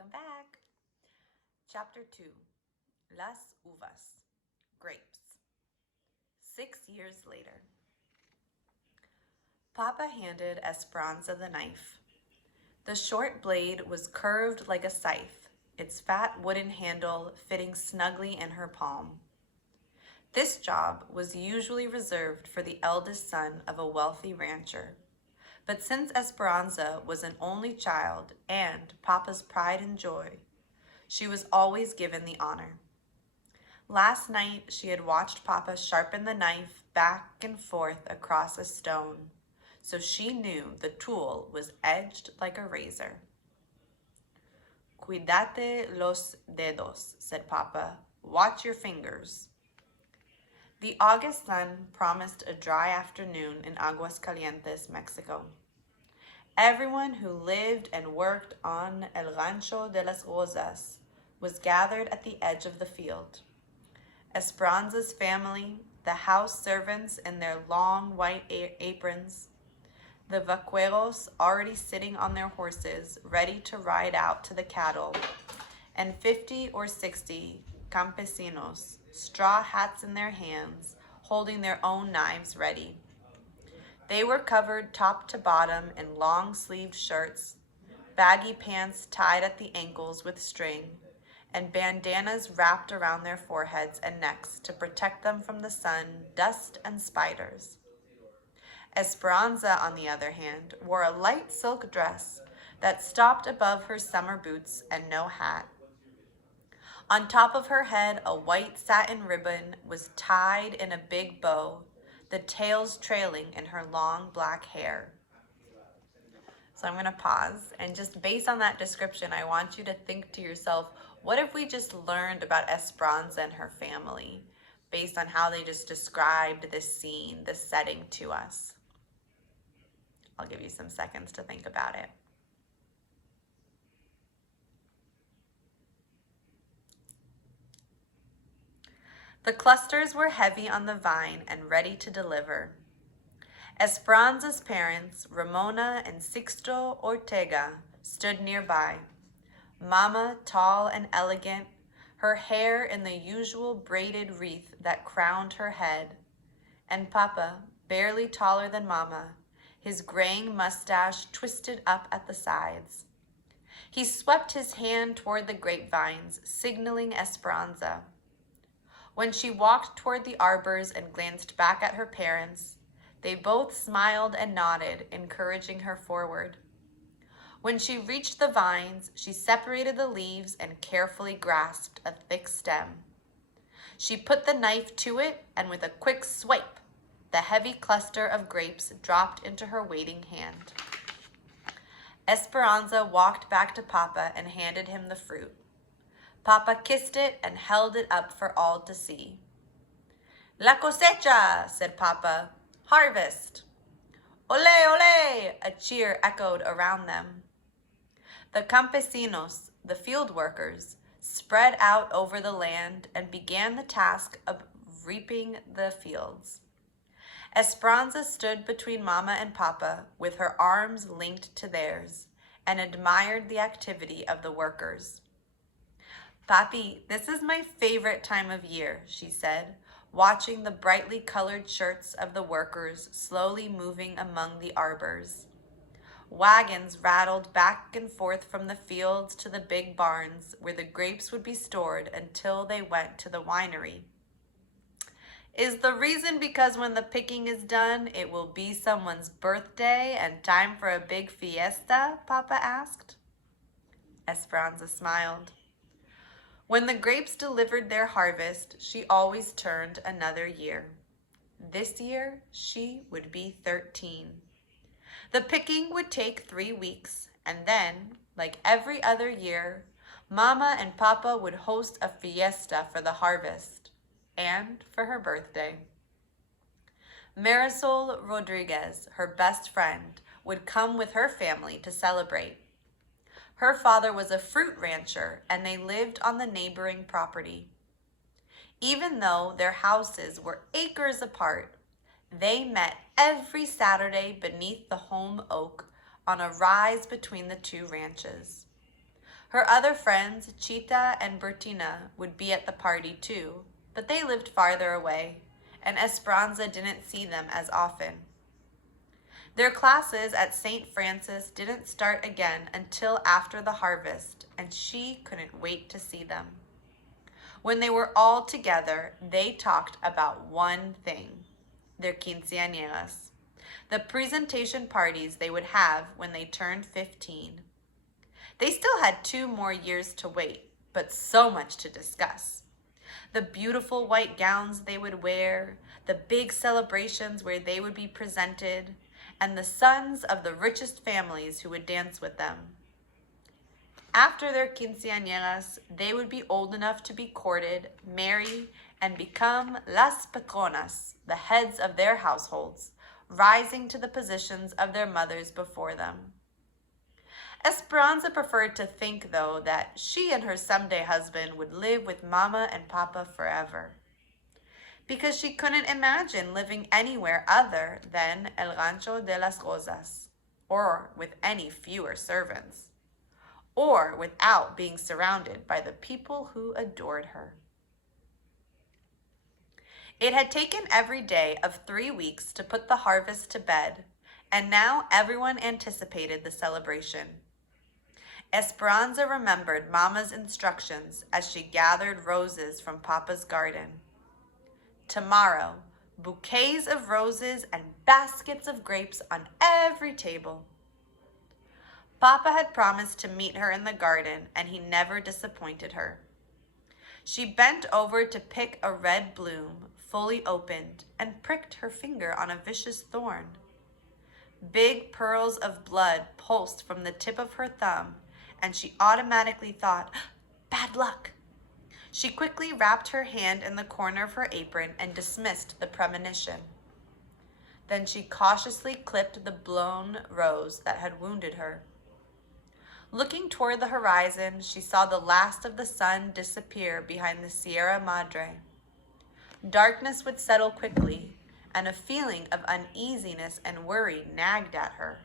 Welcome back. Chapter 2, Las Uvas, Grapes. 6 years later. Papa handed Esperanza the knife. The short blade was curved like a scythe, its fat wooden handle fitting snugly in her palm. This job was usually reserved for the eldest son of a wealthy rancher. But since Esperanza was an only child and Papa's pride and joy, she was always given the honor. Last night she had watched Papa sharpen the knife back and forth across a stone, so she knew the tool was edged like a razor. Cuídate los dedos, said Papa. Watch your fingers. The August sun promised a dry afternoon in Aguascalientes, Mexico. Everyone who lived and worked on El Rancho de las Rosas was gathered at the edge of the field. Esperanza's family, the house servants in their long white aprons, the vaqueros already sitting on their horses, ready to ride out to the cattle, and 50 or 60 campesinos, straw hats in their hands, holding their own knives ready. They were covered top to bottom in long-sleeved shirts, baggy pants tied at the ankles with string, and bandanas wrapped around their foreheads and necks to protect them from the sun, dust, and spiders. Esperanza, on the other hand, wore a light silk dress that stopped above her summer boots and no hat. On top of her head, a white satin ribbon was tied in a big bow, the tails trailing in her long black hair. So I'm going to pause, and just based on that description, I want you to think to yourself, what if we just learned about Esperanza and her family based on how they just described this scene, this setting to us? I'll give you some seconds to think about it. The clusters were heavy on the vine and ready to deliver. Esperanza's parents, Ramona and Sixto Ortega, stood nearby. Mama, tall and elegant, her hair in the usual braided wreath that crowned her head, and Papa, barely taller than Mama, his graying mustache twisted up at the sides. He swept his hand toward the grapevines, signaling Esperanza. When she walked toward the arbors and glanced back at her parents, they both smiled and nodded, encouraging her forward. When she reached the vines, she separated the leaves and carefully grasped a thick stem. She put the knife to it, and with a quick swipe, the heavy cluster of grapes dropped into her waiting hand. Esperanza walked back to Papa and handed him the fruit. Papa kissed it and held it up for all to see. La cosecha, said Papa. Harvest. Ole, ole, a cheer echoed around them. The campesinos, the field workers, spread out over the land and began the task of reaping the fields. Esperanza stood between Mama and Papa with her arms linked to theirs and admired the activity of the workers. Papi, this is my favorite time of year, she said, watching the brightly colored shirts of the workers slowly moving among the arbors. Wagons rattled back and forth from the fields to the big barns where the grapes would be stored until they went to the winery. Is the reason because when the picking is done, it will be someone's birthday and time for a big fiesta? Papa asked. Esperanza smiled. When the grapes delivered their harvest, she always turned another year. This year, she would be 13. The picking would take 3 weeks, and then, like every other year, Mama and Papa would host a fiesta for the harvest and for her birthday. Marisol Rodriguez, her best friend, would come with her family to celebrate. Her father was a fruit rancher, and they lived on the neighboring property. Even though their houses were acres apart, they met every Saturday beneath the home oak on a rise between the two ranches. Her other friends, Chita and Bertina, would be at the party too, but they lived farther away, and Esperanza didn't see them as often. Their classes at St. Francis didn't start again until after the harvest, and she couldn't wait to see them. When they were all together, they talked about one thing, their quinceañeras, the presentation parties they would have when they turned 15. They still had 2 more years to wait, but so much to discuss. The beautiful white gowns they would wear, the big celebrations where they would be presented, and the sons of the richest families who would dance with them. After their quinceañeras, they would be old enough to be courted, marry, and become las patronas, the heads of their households, rising to the positions of their mothers before them. Esperanza preferred to think, though, that she and her someday husband would live with Mama and Papa forever, because she couldn't imagine living anywhere other than El Rancho de las Rosas, or with any fewer servants, or without being surrounded by the people who adored her. It had taken every day of 3 weeks to put the harvest to bed, and now everyone anticipated the celebration. Esperanza remembered Mama's instructions as she gathered roses from Papa's garden. Tomorrow, bouquets of roses and baskets of grapes on every table. Papa had promised to meet her in the garden, and he never disappointed her. She bent over to pick a red bloom, fully opened, and pricked her finger on a vicious thorn. Big pearls of blood pulsed from the tip of her thumb, and she automatically thought, "Bad luck." She quickly wrapped her hand in the corner of her apron and dismissed the premonition. Then she cautiously clipped the blown rose that had wounded her. Looking toward the horizon, she saw the last of the sun disappear behind the Sierra Madre. Darkness would settle quickly, and a feeling of uneasiness and worry nagged at her.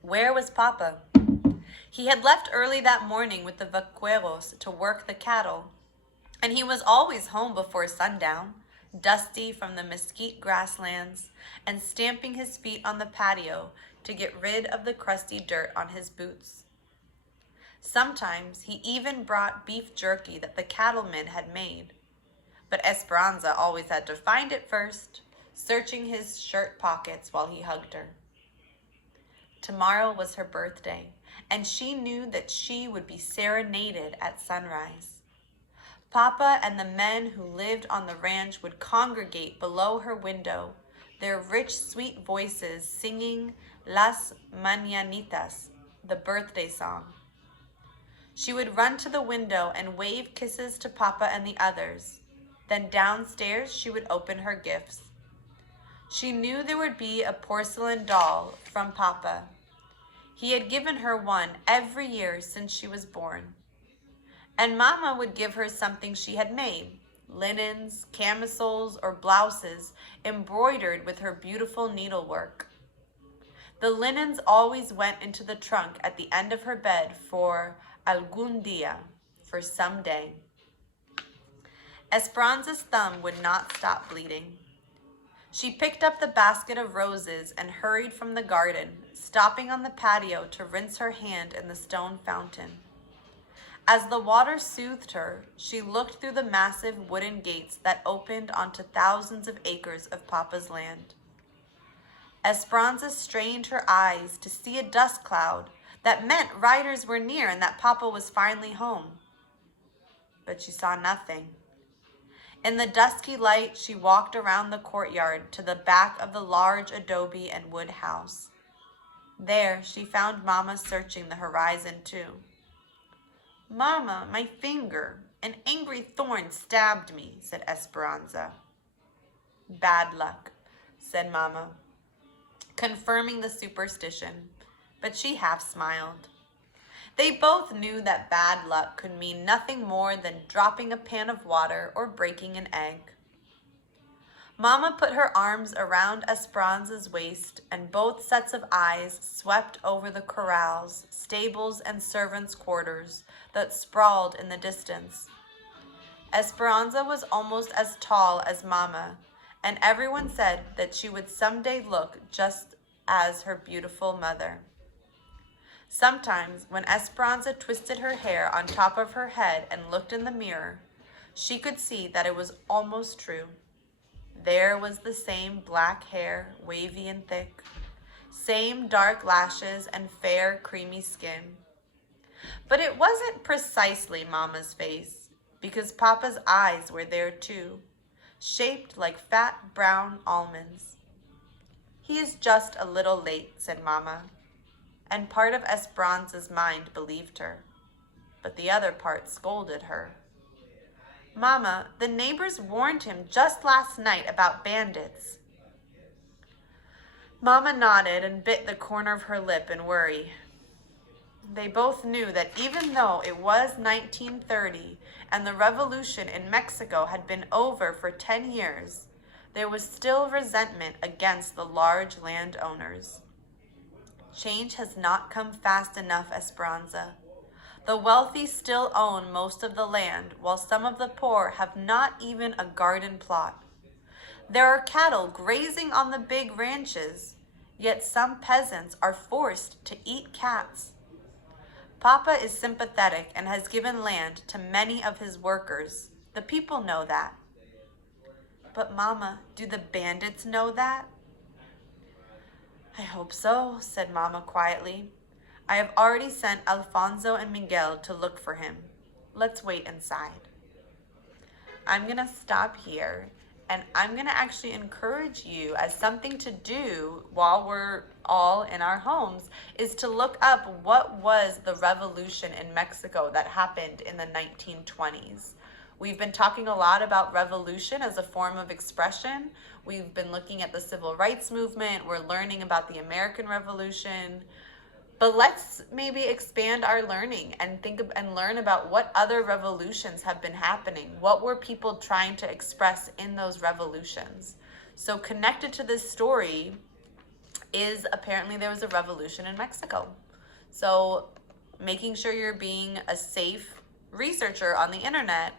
Where was Papa? He had left early that morning with the vaqueros to work the cattle, and he was always home before sundown, dusty from the mesquite grasslands, and stamping his feet on the patio to get rid of the crusty dirt on his boots. Sometimes he even brought beef jerky that the cattlemen had made, but Esperanza always had to find it first, searching his shirt pockets while he hugged her. Tomorrow was her birthday, and she knew that she would be serenaded at sunrise. Papa and the men who lived on the ranch would congregate below her window, their rich, sweet voices singing Las Mañanitas, the birthday song. She would run to the window and wave kisses to Papa and the others. Then downstairs she would open her gifts. She knew there would be a porcelain doll from Papa. He had given her one every year since she was born. And Mama would give her something she had made, linens, camisoles, or blouses embroidered with her beautiful needlework. The linens always went into the trunk at the end of her bed for algún día, for some day. Esperanza's thumb would not stop bleeding. She picked up the basket of roses and hurried from the garden, stopping on the patio to rinse her hand in the stone fountain. As the water soothed her, she looked through the massive wooden gates that opened onto thousands of acres of Papa's land. Esperanza strained her eyes to see a dust cloud that meant riders were near and that Papa was finally home. But she saw nothing. In the dusky light, she walked around the courtyard to the back of the large adobe and wood house. There, she found Mama searching the horizon too. "Mama, my finger. An angry thorn stabbed me," said Esperanza. "Bad luck," said Mama, confirming the superstition, but she half smiled. They both knew that bad luck could mean nothing more than dropping a pan of water or breaking an egg. Mama put her arms around Esperanza's waist, and both sets of eyes swept over the corrals, stables, and servants' quarters that sprawled in the distance. Esperanza was almost as tall as Mama, and everyone said that she would someday look just as her beautiful mother. Sometimes, when Esperanza twisted her hair on top of her head and looked in the mirror, she could see that it was almost true. There was the same black hair, wavy and thick, same dark lashes and fair, creamy skin. But it wasn't precisely Mama's face, because Papa's eyes were there too, shaped like fat brown almonds. "He is just a little late," said Mama, and part of Esperanza's mind believed her, but the other part scolded her. "Mama, the neighbors warned him just last night about bandits." Mama nodded and bit the corner of her lip in worry. They both knew that even though it was 1930 and the revolution in Mexico had been over for 10 years, there was still resentment against the large landowners. "Change has not come fast enough, Esperanza. The wealthy still own most of the land, while some of the poor have not even a garden plot. There are cattle grazing on the big ranches, yet some peasants are forced to eat cats. Papa is sympathetic and has given land to many of his workers. The people know that." "But Mama, do the bandits know that?" "I hope so," said Mama quietly. "I have already sent Alfonso and Miguel to look for him. Let's wait inside." I'm going to stop here, and I'm going to actually encourage you as something to do while we're all in our homes is to look up what was the revolution in Mexico that happened in the 1920s. We've been talking a lot about revolution as a form of expression. We've been looking at the civil rights movement. We're learning about the American Revolution. But let's maybe expand our learning and learn about what other revolutions have been happening. What were people trying to express in those revolutions? So connected to this story is apparently there was a revolution in Mexico. So making sure you're being a safe researcher on the internet,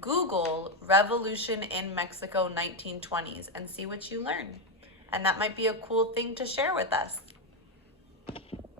Google Revolution in Mexico 1920s and see what you learn. And that might be a cool thing to share with us.